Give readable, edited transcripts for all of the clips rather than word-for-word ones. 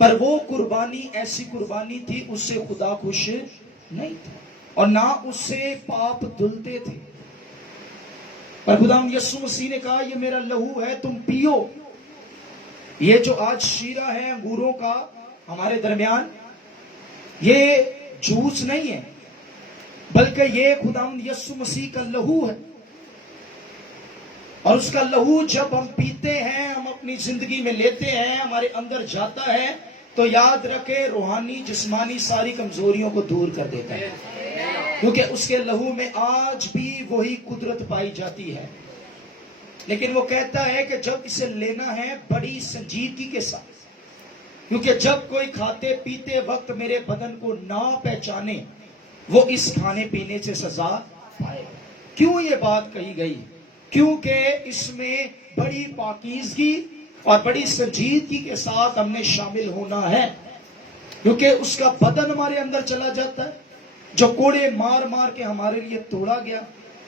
پر وہ قربانی ایسی قربانی تھی اس سے خدا خوش نہیں تھا اور نہ اس سے پاپ دھلتے تھے. پر خداوند یسوع مسیح نے کہا یہ میرا لہو ہے تم پیو. یہ جو آج شیرہ ہے انگوروں کا ہمارے درمیان یہ جوس نہیں ہے بلکہ یہ خداوند یسوع مسیح کا لہو ہے. اور اس کا لہو جب ہم پیتے ہیں ہم اپنی زندگی میں لیتے ہیں ہمارے اندر جاتا ہے تو یاد رکھے روحانی جسمانی ساری کمزوریوں کو دور کر دیتا ہے کیونکہ اس کے لہو میں آج بھی وہی قدرت پائی جاتی ہے. لیکن وہ کہتا ہے کہ جب اسے لینا ہے بڑی سنجیدگی کے ساتھ کیونکہ جب کوئی کھاتے پیتے وقت میرے بدن کو نہ پہچانے وہ اس کھانے پینے سے سزا پائے. کیوں یہ بات کہی گئی؟ کیونکہ اس میں بڑی پاکیزگی اور بڑی سنجیدگی کے ساتھ ہم نے شامل ہونا ہے کیونکہ اس کا بدن ہمارے اندر چلا جاتا ہے جو کوڑے مار مار کے ہمارے لیے توڑا گیا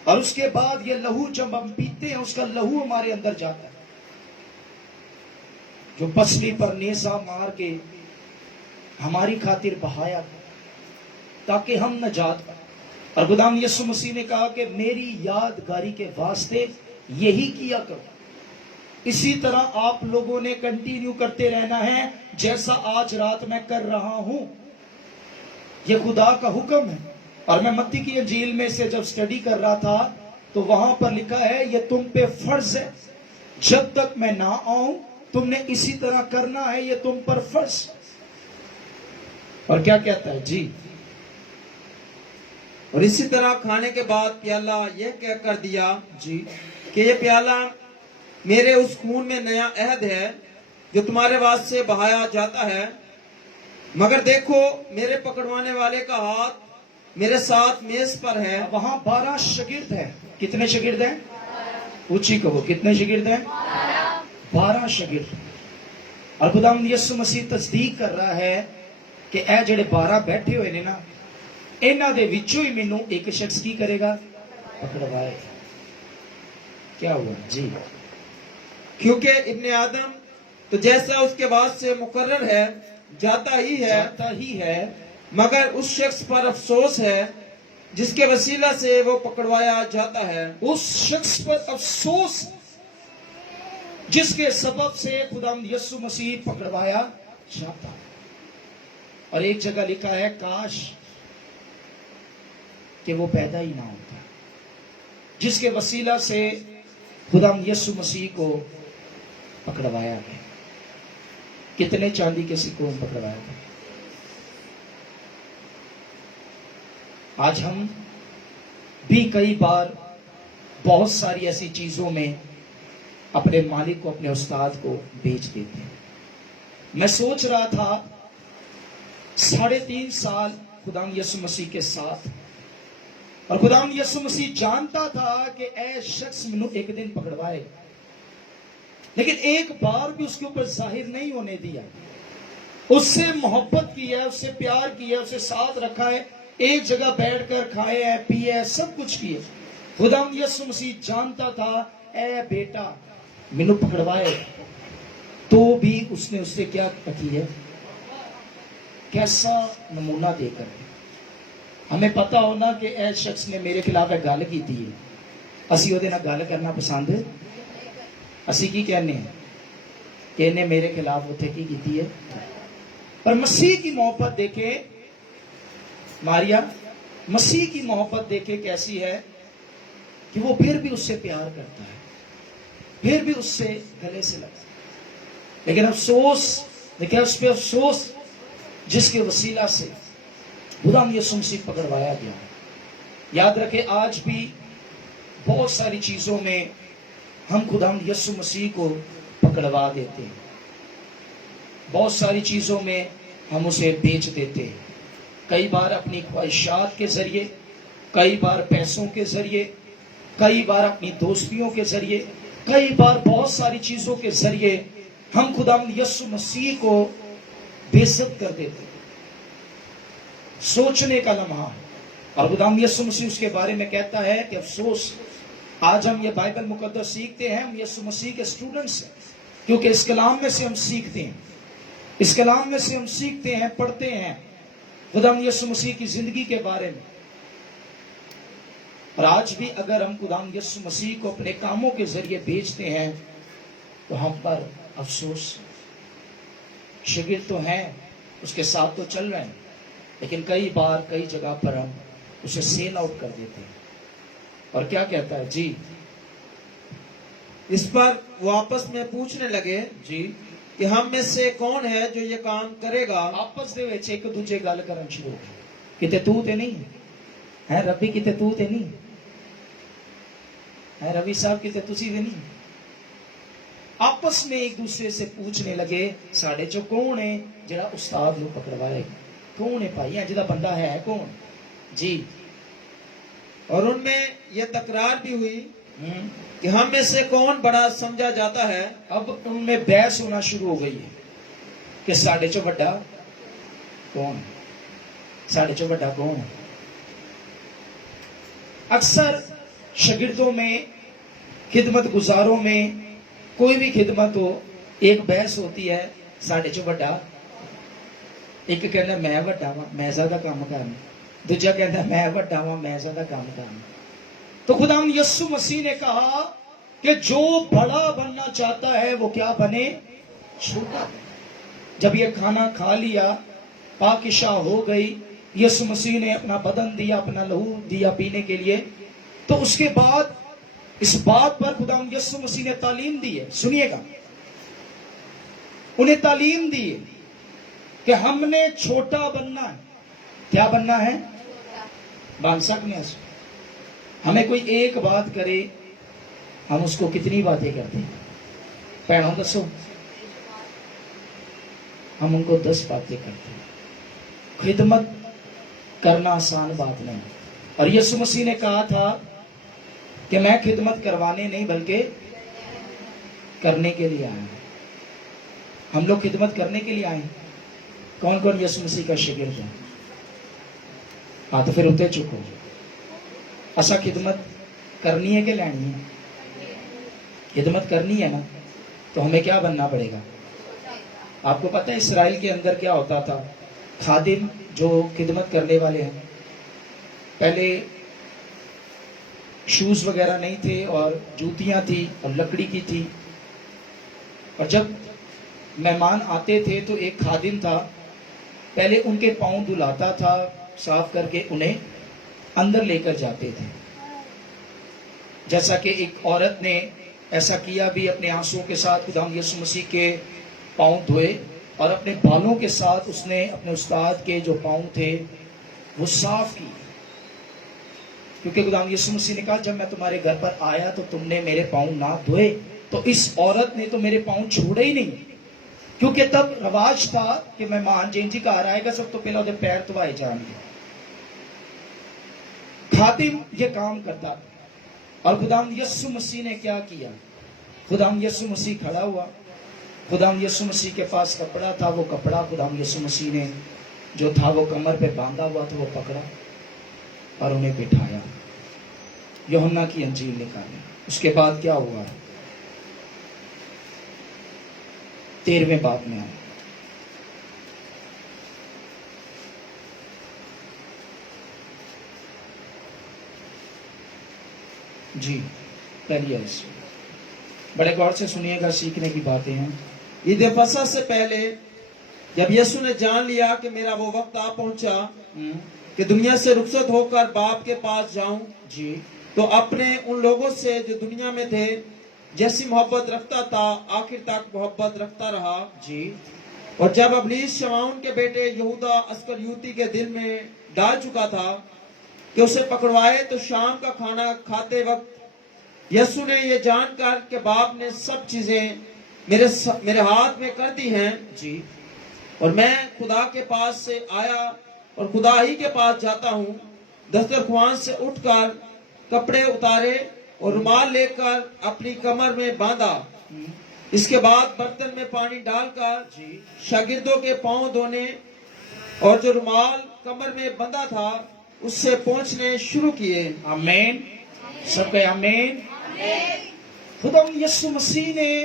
اور اس کے بعد یہ لہو جب ہم پیتے ہیں اس کا لہو ہمارے اندر جاتا ہے جو پسلی پر نیزہ مار کے ہماری خاطر بہایا تاکہ ہم نجات پائیں. اور خداوند یسوع مسیح نے کہا کہ میری یادگاری کے واسطے یہی کیا کرو. اسی طرح آپ لوگوں نے کنٹینیو کرتے رہنا ہے جیسا آج رات میں کر رہا ہوں. یہ خدا کا حکم ہے. اور میں متی کی انجیل میں سے جب سٹڈی کر رہا تھا تو وہاں پر لکھا ہے یہ تم پہ فرض ہے جب تک میں نہ آؤں تم نے اسی طرح کرنا ہے یہ تم پر فرض. اور کیا کہتا ہے جی اور اسی طرح کھانے کے بعد پیالہ یہ کہہ کر دیا جی کہ یہ پیالہ میرے اس خون میں نیا عہد ہے جو تمہارے واسطے بہایا جاتا ہے. مگر دیکھو میرے پکڑوانے والے کا ہاتھ میرے ساتھ میز پر ہے. وہاں 12 شاگرد ہیں. کتنے شاگرد ہیں؟ اونچی کہو کتنے شاگرد ہیں؟ 12 شاگرد. اور خداوند یسوع مسیح تصدیق کر رہا ہے کہ اے جڑے 12 بیٹھے ہوئے نے نا انہاں دے وچوں ہی مینوں ایک شخص کی کرے گا پکڑوائے. کیا ہوا جی؟ کیونکہ ابن آدم تو جیسا اس کے بعد سے مقرر ہے جاتا ہی ہے مگر اس شخص پر افسوس ہے جس کے وسیلہ سے وہ پکڑوایا جاتا ہے. اس شخص پر افسوس جس کے سبب سے خداوند یسوع مسیح پکڑوایا جاتا ہے. اور ایک جگہ لکھا ہے کاش کہ وہ پیدا ہی نہ ہوتا جس کے وسیلہ سے خداوند یسوع مسیح کو پکڑوایا گیا. کتنے چاندی کے سکوں پکڑوایا گیا. آج ہم بھی کئی بار بہت ساری ایسی چیزوں میں اپنے مالک کو اپنے استاد کو بیچ دیتے ہیں. میں سوچ رہا تھا 3.5 سال خداوند یسوع مسیح کے ساتھ اور خداوند یسوع مسیح جانتا تھا کہ اے شخص منو ایک دن پکڑوائے لیکن ایک بار بھی اس کے اوپر ظاہر نہیں ہونے دیا. اس سے محبت کی ہے اس سے پیار کیا اسے ساتھ رکھا ہے ایک جگہ بیٹھ کر کھائے ہے پیے ہے سب کچھ کیے. خداوند یسوع مسیح جانتا تھا اے بیٹا منو پکڑوائے تو بھی اس نے اس سے کیا کی ہے کیسا نمونہ دے کر. ہمیں پتا ہونا کہ اے شخص نے میرے خلاف ایک گل کی ہے اسی وہ گل کرنا پسند اسی کی کہنے ہیں کہ انہیں میرے خلاف اتنے کی ہے. پر مسیح کی محبت دیکھے ماریا مسیح کی محبت دیکھے کیسی ہے کہ وہ پھر بھی اس سے پیار کرتا ہے پھر بھی اس سے گلے سے لگتا ہے. لیکن افسوس دیکھیں اس پہ افسوس جس کے وسیلہ سے خداوند یسوع مسیح پکڑوایا گیا. یاد رکھے آج بھی بہت ساری چیزوں میں ہم خداوند یسوع مسیح کو پکڑوا دیتے ہیں. بہت ساری چیزوں میں ہم اسے بیچ دیتے ہیں. کئی بار اپنی خواہشات کے ذریعے کئی بار پیسوں کے ذریعے کئی بار اپنی دوستیوں کے ذریعے کئی بار بہت ساری چیزوں کے ذریعے ہم خداوند یسوع مسیح کو بے عزت کر دیتے. سوچنے کا لمحہ ہے. اور خداوند یسوع مسیح اس کے بارے میں کہتا ہے کہ افسوس آج ہم یہ بائبل مقدس سیکھتے ہیں ہم یسوع مسیح کے اسٹوڈنٹس ہیں کیونکہ اس کلام میں سے ہم سیکھتے ہیں اس کلام میں سے ہم سیکھتے ہیں، پڑھتے ہیں خدا یسوع مسیح کی زندگی کے بارے میں. اور آج بھی اگر ہم خدا یسوع مسیح کو اپنے کاموں کے ذریعے بھیجتے ہیں تو ہم پر افسوس. شاگرد تو ہیں، اس کے ساتھ تو چل رہے ہیں، لیکن کئی بار کئی جگہ پر ہم اسے سیل آؤٹ کر دیتے ہیں. اور کیا کہتا ہے؟ جی اس پر وہ آپس میں پوچھنے لگے جی کہ ہم میں سے کون ہے جو یہ کام کرے گا. آپس دے وچ ایک دوجے گل کرن شروع ہو گئے. کتے تو تے نہیں ہے ربی، کتے تو تے نہیں ہے روی صاحب، کتے تسی تے نہیں. آپس میں ایک دوسرے سے پوچھنے لگے ساڑے چو کون ہے جڑا استاد نو پکڑوائے گا؟ کون ہے بھائی جڑا بندہ ہے کون؟ جی اور ان میں یہ تکرار بھی ہوئی کہ ہم میں سے کون بڑا سمجھا جاتا ہے. اب ان میں بحث ہونا شروع ہو گئی ہے کہ ساڑے چو بڑا کون ہے، ساڑے چو بڑا کون ہے. اکثر شاگردوں میں، خدمت گزاروں میں کوئی بھی خدمت ہو، ایک بحث ہوتی ہے ساڑے چو بڑا. ایک کہنا میں بڑا ہاں میں زیادہ کام کرنا، دوجا کہنا میں بڑا ہاں میں زیادہ کام کرنا. تو خدا یسوع مسیح نے کہا کہ جو بڑا بننا چاہتا ہے وہ کیا بنے؟ چھوٹا. جب یہ کھانا کھا لیا، پاکشاہ ہو گئی، یسوع مسیح نے اپنا بدن دیا، اپنا لہو دیا پینے کے لیے، تو اس کے بعد اس بات پر خدا یسوع مسیح نے تعلیم دی ہے. سنیے گا، انہیں تعلیم دی ہے کہ ہم نے چھوٹا بننا ہے. کیا بننا ہے؟ بن سکنے ہیں. ہمیں کوئی ایک بات کرے ہم اس کو کتنی باتیں کرتے ہیں؟ پہنوں دسو، ہم ان کو 10 باتیں کرتے ہیں. خدمت کرنا آسان بات نہیں. اور یسوع مسیح نے کہا تھا کہ میں خدمت کروانے نہیں بلکہ کرنے کے لیے آیا ہوں. ہم لوگ خدمت کرنے کے لیے آئے ہیں. کون کون یسوع مسیح کا شاگرد ہے؟ ہاں تو پھر اتنے چکو. ایسا خدمت کرنی ہے کہ لینی ہے؟ خدمت کرنی ہے نا، تو ہمیں کیا بننا پڑے گا؟ آپ کو پتہ ہے اسرائیل کے اندر کیا ہوتا تھا؟ خادم جو خدمت کرنے والے ہیں، پہلے شوز وغیرہ نہیں تھے اور جوتیاں تھی اور لکڑی کی تھی. اور جب مہمان آتے تھے تو ایک خادم تھا، پہلے ان کے پاؤں دھلاتا تھا، صاف کر کے انہیں اندر لے کر جاتے تھے. جیسا کہ ایک عورت نے ایسا کیا بھی، اپنے آنسوؤں کے ساتھ خدا یسوع مسیح کے پاؤں دھوئے اور اپنے بالوں کے ساتھ اس نے اپنے استاد کے جو پاؤں تھے وہ صاف کی. کیونکہ خدا یسوع مسیح نے کہا جب میں تمہارے گھر پر آیا تو تم نے میرے پاؤں نہ دھوئے. تو اس عورت نے تو میرے پاؤں چھوڑے ہی نہیں، کیونکہ تب رواج تھا کہ مہمان جن جی گھر آئے گا سب تو پہلے وہ پیر دھوائے جان گے. خادم یہ کام کرتا. اور خدا یسوع مسیح نے کیا کیا؟ خدا یسوع مسیح کھڑا ہوا. خدا یسوع مسیح کے پاس کپڑا تھا، وہ کپڑا خدا یسوع مسیح نے جو تھا وہ کمر پہ باندھا ہوا تھا وہ پکڑا اور انہیں بٹھایا. یوحنا کی انجیل نکالی. اس کے بعد کیا ہوا؟ 13ویں باب میں آئے. جی پہلی آیت سے بڑے غور سے سنیے گا، سیکھنے کی باتیں ہیں. عید فصح سے پہلے جب یسوع نے جان لیا کہ میرا وہ وقت آ پہنچا کہ دنیا سے رخصت ہو کر باپ کے پاس جاؤں، جی تو اپنے ان لوگوں سے جو دنیا میں تھے جیسی محبت رکھتا تھا آخر تک محبت رکھتا رہا. جی اور جب ابلیس شمعون کے بیٹے یہودا اسکریوتی کے دل میں ڈال چکا تھا کہ اسے پکڑوائے، تو شام کا کھانا کھاتے وقت یسوع نے یہ جان کر کہ باپ نے سب چیزیں میرے ہاتھ میں کر دی ہیں، جی اور میں خدا کے پاس سے آیا اور خدا ہی کے پاس جاتا ہوں، دسترخوان سے اٹھ کر کپڑے اتارے اور رومال لے کر اپنی کمر میں باندھا. اس کے بعد برتن میں پانی ڈال کر شاگردوں کے پاؤں دھونے اور جو رومال کمر میں بندھا تھا اس سے پوچھنے شروع کیے. آمین. سب کہے آمین. خدا یسوع مسیح نے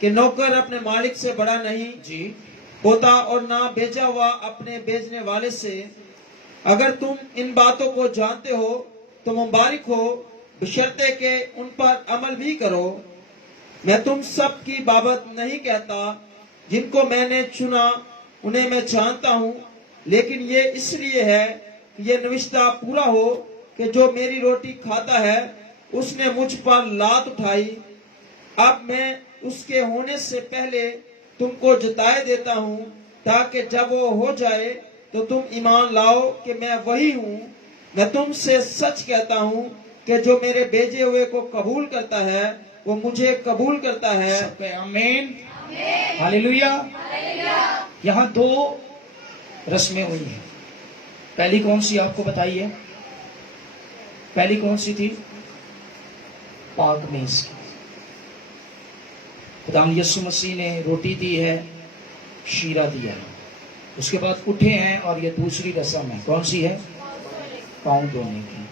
کہ نوکر اپنے مالک سے بڑا نہیں جی ہوتا اور نہ بھیجا ہوا اپنے بھیجنے والے سے۔ اگر تم ان باتوں کو جانتے ہو تو مبارک ہو، بشرطے کہ ان پر عمل بھی کرو۔ میں تم سب کی بابت نہیں کہتا، جن کو میں نے چنا انہیں میں جانتا ہوں، لیکن یہ اس لیے ہے کہ یہ نوشتہ پورا ہو کہ جو میری روٹی کھاتا ہے اس نے مجھ پر لات اٹھائی۔ اب میں اس کے ہونے سے پہلے تم کو جتائے دیتا ہوں، تاکہ جب وہ ہو جائے تو تم ایمان لاؤ کہ میں وہی ہوں۔ میں تم سے سچ کہتا ہوں کہ جو میرے بھیجے ہوئے کو قبول کرتا ہے وہ مجھے قبول کرتا ہے۔ سب پہ آمین، ہاللیلویا۔ یہاں دو رسمیں ہوئی ہیں۔ پہلی کون سی آپ کو بتائیے؟ پہلی کون سی تھی؟ پاک میز کی۔ خداوند یسوع مسیح نے روٹی دی ہے، شیرہ دیا ہے، اس کے بعد اٹھے ہیں، اور یہ دوسری رسم ہے۔ کون سی ہے؟ پاؤں دھونے کی۔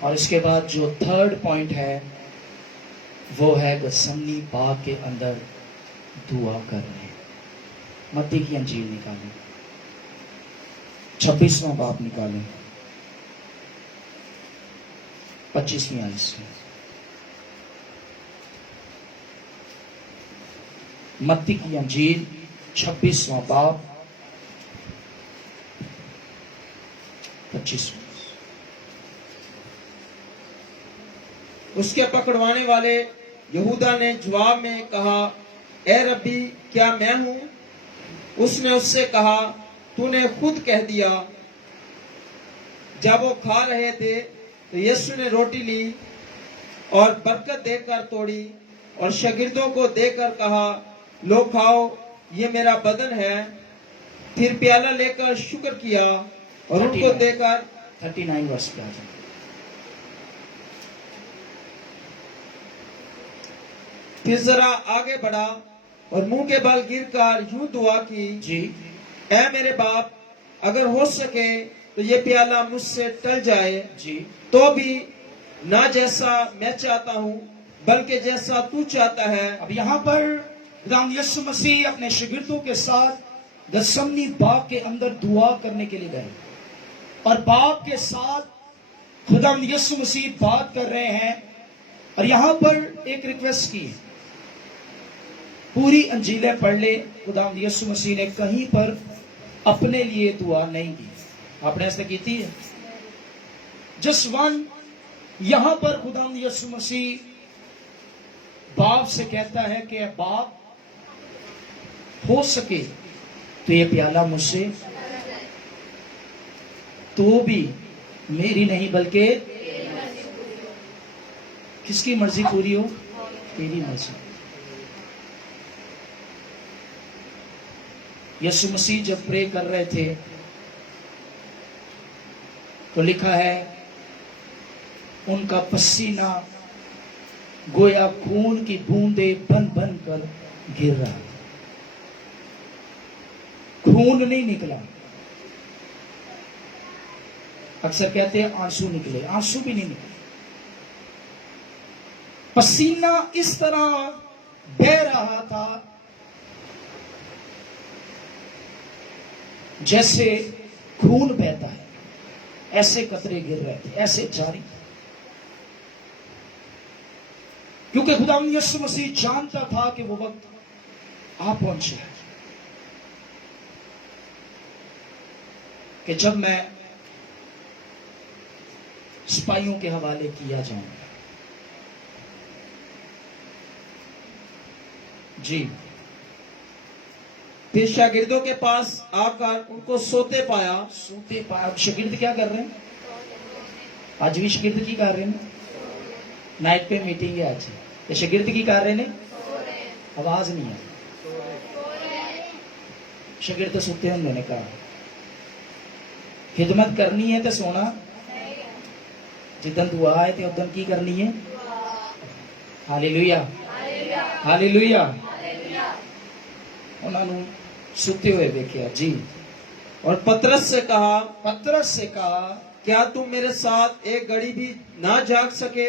اور اس کے بعد جو تھرڈ پوائنٹ ہے وہ ہے گثمنی باغ کے اندر دعا کرنے۔ متی کی انجیل نکالیں، 26واں باب نکالیں، 25ویں آیت سے۔ متی کی انجیل 26واں باب 25۔ اس کے پکڑوانے والے یہودا نے جواب میں کہا، اے ربی، کیا میں ہوں؟ اس نے اس سے کہا، تو نے خود کہہ دیا۔ جب وہ کھا رہے تھے تو یسوع نے روٹی لی اور برکت دے کر توڑی اور شاگردوں کو دے کر کہا، لو کھاؤ، یہ میرا بدن ہے۔ پھر پیالہ لے کر شکر کیا اور ان کو دے کر 39 ورس پہ آ جائیں۔ پھر ذرا آگے بڑھا اور منہ کے بل گر کر یوں دعا کی، جی اے میرے باپ، اگر ہو سکے تو یہ پیالہ مجھ سے ٹل جائے، جی تو بھی نہ جیسا میں چاہتا ہوں بلکہ جیسا تو چاہتا ہے۔ اب یہاں پر خداوند یسوع مسیح اپنے شاگردوں کے ساتھ گثمنی باغ کے اندر دعا کرنے کے لیے گئے، اور باپ کے ساتھ خداوند یسوع مسیح بات کر رہے ہیں، اور یہاں پر ایک ریکویسٹ کی، پوری انجیلیں پڑھ لے، خداوند یسوع مسیح نے کہیں پر اپنے لیے دعا نہیں کی۔ آپ نے ایسا کیتی ہے؟ جس ون یہاں پر خداوند یسوع مسیح باپ سے کہتا ہے کہ اے باپ، ہو سکے تو یہ پیالہ مجھ سے، تو بھی میری نہیں بلکہ کس کی مرضی پوری ہو؟ تیری مرضی۔ یسوع مسیح جب پرے کر رہے تھے تو لکھا ہے ان کا پسینہ گویا خون کی بوندیں بن بن کر گر رہا، خون نہیں نکلا۔ اکثر کہتے ہیں آنسو نکلے، آنسو بھی نہیں نکلے، پسینہ اس طرح بہ رہا تھا جیسے خون بہتا ہے، ایسے قطرے گر رہے تھے، ایسے جاری، کیونکہ خداوند یسوع مسیح جانتا تھا کہ وہ وقت آ پہنچا ہے کہ جب میں سپاہیوں کے حوالے کیا جاؤں گا۔ جی پھر شاگردوں کے پاس آ کر ان کو سوتے پایا۔ سوتے پا، شاگرد کیا کر رہے ہیں؟ آج بھی شاگرد کی کر رہے ہیں؟ نائٹ پہ میٹنگ ہے آج، یہ شاگرد کی کر رہے ہیں؟ آواز نہیں ہے، شاگرد سوتے ہیں، انہوں نے کہا خدمت کرنی ہے تو سونا، جدن دعا ہے تو ادن کی کرنی ہے؟ ہاللیلویا، ہاللیلویا۔ انہوں نے سوتے ہوئے دیکھا۔ جی، اور پترس سے کہا، پترس سے کہا، کیا تم میرے ساتھ ایک گھڑی بھی نہ جاگ سکے؟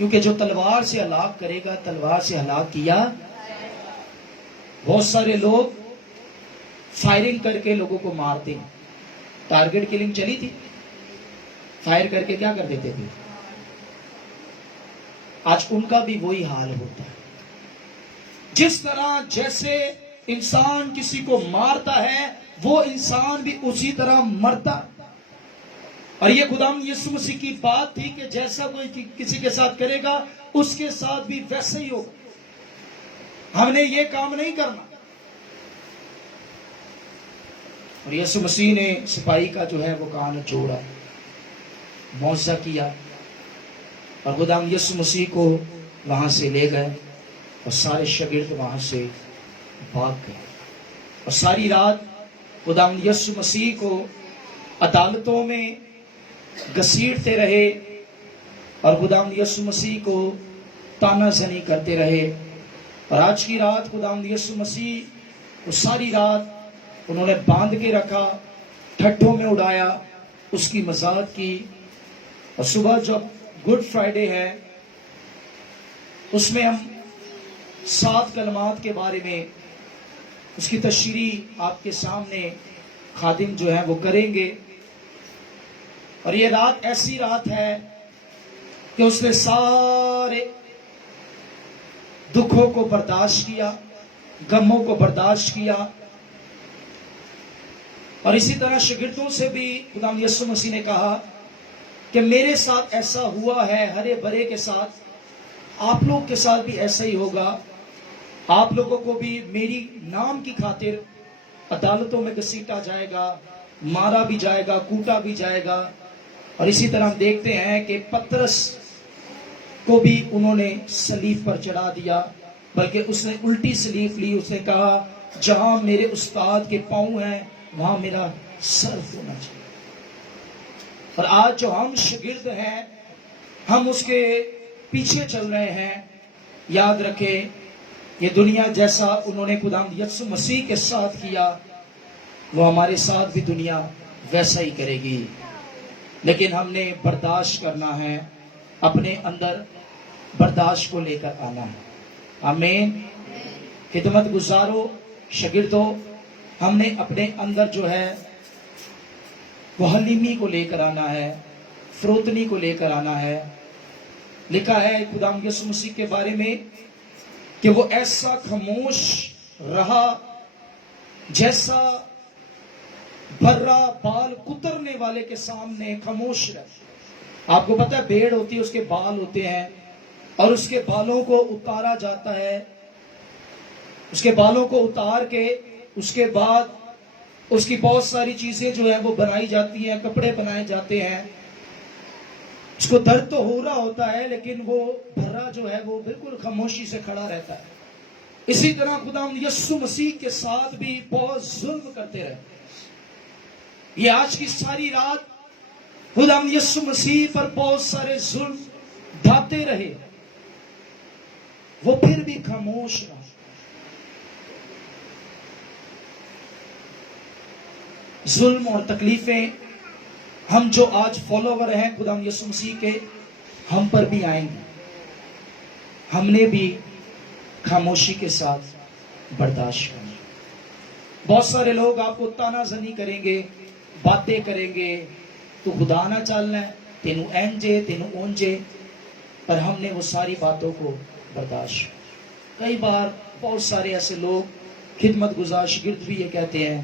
کیونکہ جو تلوار سے ہلاک کرے گا تلوار سے ہلاک کیا. بہت سارے لوگ فائرنگ کر کے لوگوں کو مارتے ہیں. ٹارگٹ کلنگ چلی تھی, فائر کر کے کیا کر دیتے تھے. آج ان کا بھی وہی حال ہوتا ہے. جس طرح جیسے انسان کسی کو مارتا ہے وہ انسان بھی اسی طرح مرتا. اور یہ خداوند یسوع مسیح کی بات تھی کہ جیسا کوئی کسی کے ساتھ کرے گا اس کے ساتھ بھی ویسے ہی ہوگا. ہم نے یہ کام نہیں کرنا. اور یسوع مسیح نے سپاہی کا جو ہے وہ کان جوڑا, معجزہ کیا, اور خداوند یسوع مسیح کو وہاں سے لے گئے اور سارے شاگرد وہاں سے بھاگ گئے. اور ساری رات خداوند یسوع مسیح کو عدالتوں میں گھسیٹتے رہے اور خداوند یسوع مسیح کو تانا زنی کرتے رہے. اور آج کی رات خداوند یسوع مسیح کو ساری رات انہوں نے باندھ کے رکھا, ٹھٹھوں میں اڑایا, اس کی مذاق کی. اور صبح جب گڈ فرائیڈے ہے اس میں ہم 7 کلمات کے بارے میں اس کی تشریح آپ کے سامنے خادم جو ہے وہ کریں گے. اور یہ رات ایسی رات ہے کہ اس نے سارے دکھوں کو برداشت کیا, غموں کو برداشت کیا. اور اسی طرح شاگردوں سے بھی خداوند یسوع مسیح نے کہا کہ میرے ساتھ ایسا ہوا ہے ہرے بھرے کے ساتھ, آپ لوگ کے ساتھ بھی ایسا ہی ہوگا. آپ لوگوں کو بھی میری نام کی خاطر عدالتوں میں گھسیٹا جائے گا, مارا بھی جائے گا, کوٹا بھی جائے گا. اور اسی طرح ہم دیکھتے ہیں کہ پترس کو بھی انہوں نے صلیب پر چڑھا دیا, بلکہ اس نے الٹی صلیب لی. اس نے کہا جہاں میرے استاد کے پاؤں ہیں وہاں میرا سر ہونا چاہیے. اور آج جو ہم شاگرد ہیں ہم اس کے پیچھے چل رہے ہیں. یاد رکھیں یہ دنیا جیسا انہوں نے خداوند یسوع مسیح کے ساتھ کیا وہ ہمارے ساتھ بھی دنیا ویسا ہی کرے گی. لیکن ہم نے برداشت کرنا ہے, اپنے اندر برداشت کو لے کر آنا ہے. آمین. خدمت گزارو, شاگردوں, ہم نے اپنے اندر جو ہے وہ حلیمی کو لے کر آنا ہے, فروتنی کو لے کر آنا ہے. لکھا ہے خداوند یسوع مسیح کے بارے میں کہ وہ ایسا خاموش رہا جیسا بھرا بال کترنے والے کے سامنے خاموش رہا. آپ کو پتہ ہے بھیڑ ہوتی ہے, اس کے بال ہوتے ہیں اور اس کے بالوں کو اتارا جاتا ہے. اس کے بالوں کو اتار کے اس کے بعد اس کی بہت ساری چیزیں جو ہیں وہ بنائی جاتی ہیں, کپڑے بنائے جاتے ہیں. اس کو درد تو ہو رہا ہوتا ہے لیکن وہ بھرا جو ہے وہ بالکل خاموشی سے کھڑا رہتا ہے. اسی طرح خداوند یسوع مسیح کے ساتھ بھی بہت ظلم کرتے رہے. یہ آج کی ساری رات خداوند یسوع مسیح پر بہت سارے ظلم ڈھاتے رہے, وہ پھر بھی خاموش رہا. ظلم اور تکلیفیں ہم جو آج فالوور ہیں خداوند یسوع مسیح کے, ہم پر بھی آئیں گے. ہم نے بھی خاموشی کے ساتھ برداشت کرنا. بہت سارے لوگ آپ کو تانا زنی کریں گے, باتیں کریں گے, تو خدا نہ چالنا ہے, تینوں اینجے تینوں اونجے. پر ہم نے وہ ساری باتوں کو برداشت. کئی بار بہت سارے ایسے لوگ خدمت گزار شاگرد بھی یہ کہتے ہیں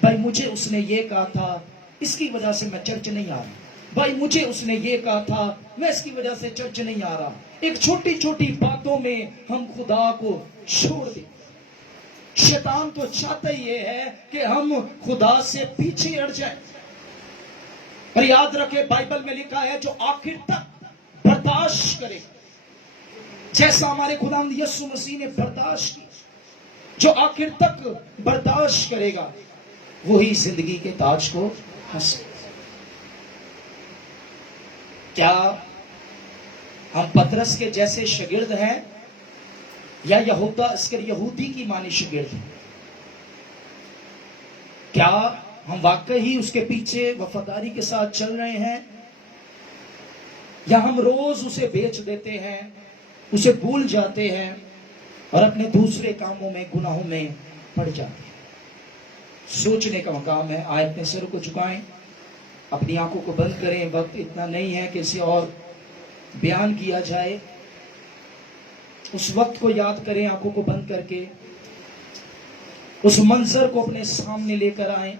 بھائی مجھے اس نے یہ کہا تھا اس کی وجہ سے میں چرچ نہیں آ رہا, بھائی مجھے اس نے یہ کہا تھا میں اس کی وجہ سے چرچ نہیں آ رہا. ایک چھوٹی چھوٹی باتوں میں ہم خدا کو چھوڑ دیں. شیطان تو چاہتا ہی یہ ہے کہ ہم خدا سے پیچھے ہٹ جائیں. پر یاد رکھے بائبل میں لکھا ہے جو آخر تک برداشت کرے, جیسا ہمارے خداوند یسوع مسیح نے برداشت کی, جو آخر تک برداشت کرے گا وہی زندگی کے تاج کو حاصل. کیا ہم پترس کے جیسے شاگرد ہیں یا یہودا اسکریوتی کی مانی شاگرد ہیں؟ کیا ہم واقعی اس کے پیچھے وفاداری کے ساتھ چل رہے ہیں یا ہم روز اسے بیچ دیتے ہیں, اسے بھول جاتے ہیں اور اپنے دوسرے کاموں میں, گناہوں میں پڑ جاتے ہیں. سوچنے کا مقام ہے. آئے اپنے سر کو جھکائیں, اپنی آنکھوں کو بند کریں. وقت اتنا نہیں ہے کہ اسے اور بیان کیا جائے. اس وقت کو یاد کریں, آنکھوں کو بند کر کے اس منظر کو اپنے سامنے لے کر آئیں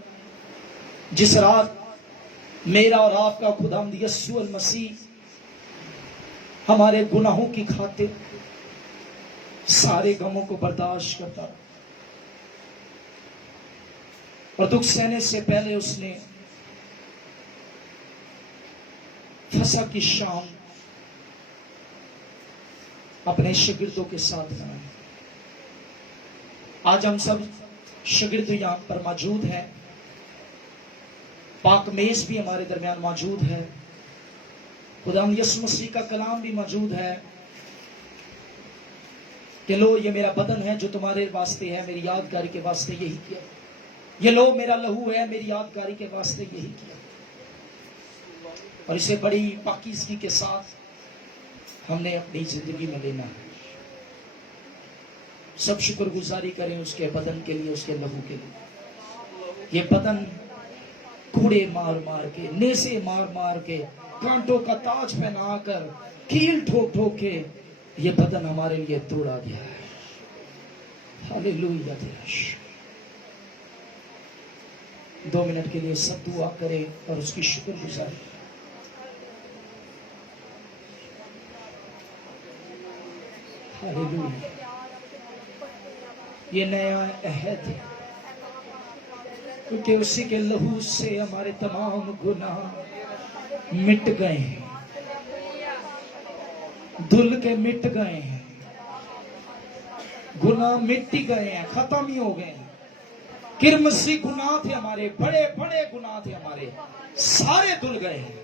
جس رات میرا اور آپ کا خداوند یسوع المسیح ہمارے گناہوں کی خاطر سارے غموں کو برداشت کرتا اور دکھ سہنے سے پہلے اس نے فسح کی شام اپنے شاگردوں کے ساتھ منائی. آج ہم سب شاگرد یہاں پر موجود ہیں. پاک میز بھی ہمارے درمیان موجود ہے. خداوند یسوع مسیح کا کلام بھی موجود ہے کہ لو یہ میرا بدن ہے جو تمہارے واسطے ہے, میری یادگاری کے واسطے یہی کیا. یہ لو میرا لہو ہے, میری یادگاری کے واسطے یہی کیا. اور اسے بڑی پاکیزگی کے ساتھ ہم نے اپنی زندگی میں لینا ہے. سب شکر گزاری کریں اس کے بدن کے لیے, اس کے لہو کے لیے. یہ بدن کوڑے مار مار کے, نیزے مار مار کے, کانٹوں کا تاج پہنا کر, کیل ٹھوک ٹھوک کے یہ بدن ہمارے لیے توڑا گیا ہے. ہاللیلویا. 2 منٹ کے لیے سب دعا کریں اور اس کی شکر گزاری. ہاللیلویا. یہ نیا عہد ہے کیونکہ اسی کے لہو سے ہمارے تمام گناہ مٹ گئے ہیں, دھل کے مٹ گئے ہیں. گناہ مٹ ہی گئے ہیں, ختم ہی ہو گئے ہیں. کرمسی گناہ تھے ہمارے, بڑے بڑے گناہ تھے ہمارے, سارے دھل گئے ہیں.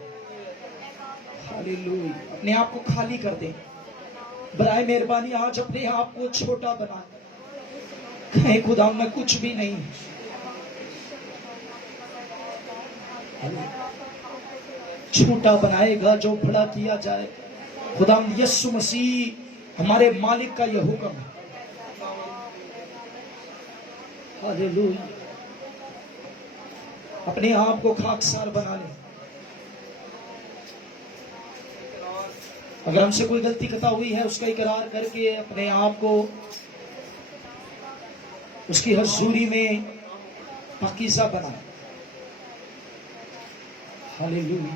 ہاللیلویا. اپنے آپ کو خالی کر دیں. برائے مہربانی آج اپنے آپ کو چھوٹا بنا کہیں خدا میں کچھ بھی نہیں. چھوٹا بنائے گا جو بڑا کیا جائے. خدا یسوع مسیح ہمارے مالک کا یہ حکم ہے. ہاللیلویا. اپنے آپ کو خاکسار بنا لیں. اگر ہم سے کوئی غلطی خطا ہوئی ہے اس کا اقرار کر کے اپنے آپ کو اس کی حضوری میں پاکیزہ بنائیں. ہاللیلویا.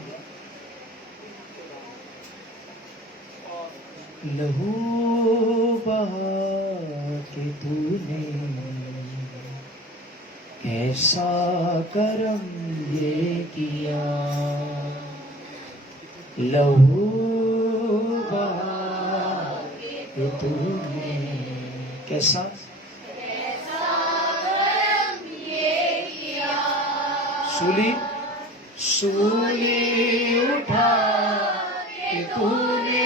لہو بہا کے تو نے کیسا کرم یہ کیا. لہو بہا کے تو نے کیسا سولی سولی اٹھا کہ تو نے,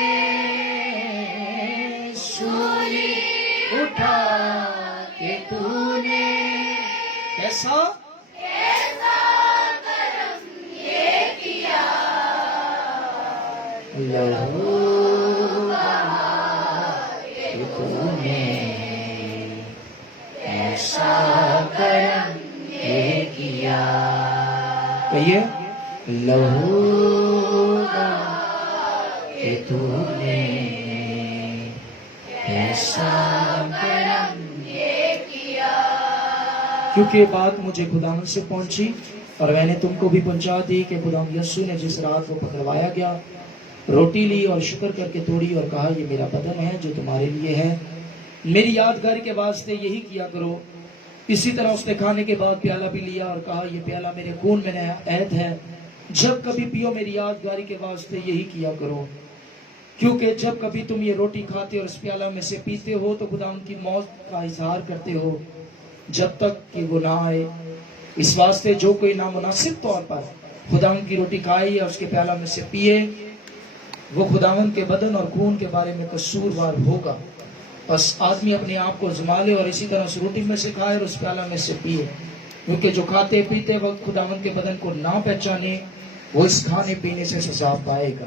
سولی اٹھا کہ تو نے کیسا کرم یہ کیا. لہو بہا کہ تو نے ایسا کرم یہ کیا. کہیے لہو کہ تو نے ایسا کرم یہ کیا. کیونکہ یہ بات مجھے خداوند سے پہنچی اور میں نے تم کو بھی پہنچا دی کہ خداوند یسوع نے جس رات کو پکڑوایا گیا روٹی لی اور شکر کر کے توڑی اور کہا یہ میرا بدن ہے جو تمہارے لیے ہے, میری یادگاری کے واسطے یہی کیا کرو. اسی طرح اس نے کھانے کے بعد پیالہ بھی لیا اور کہا یہ پیالہ میرے خون میں نیا عہد ہے, جب کبھی پیو میری یادگاری کے واسطے یہی کیا کرو. کیونکہ جب کبھی تم یہ روٹی کھاتے اور اس پیالہ میں سے پیتے ہو تو خدا ان کی موت کا اظہار کرتے ہو جب تک کہ وہ نہ آئے. اس واسطے جو کوئی نامناسب طور پر خداوند کی روٹی کھائے اور اس کے پیالہ میں سے پیے وہ خداوند کے بدن اور خون کے بارے میں قصوروار ہوگا. بس آدمی اپنے آپ کو آزما لے اور اسی طرح اس روٹی میں سے کھائے اور اس پیالہ میں سے پیے, کیونکہ جو کھاتے پیتے وقت خداوند کے بدن کو نہ پہچانے وہ اس کھانے پینے سے سزا پائے گا.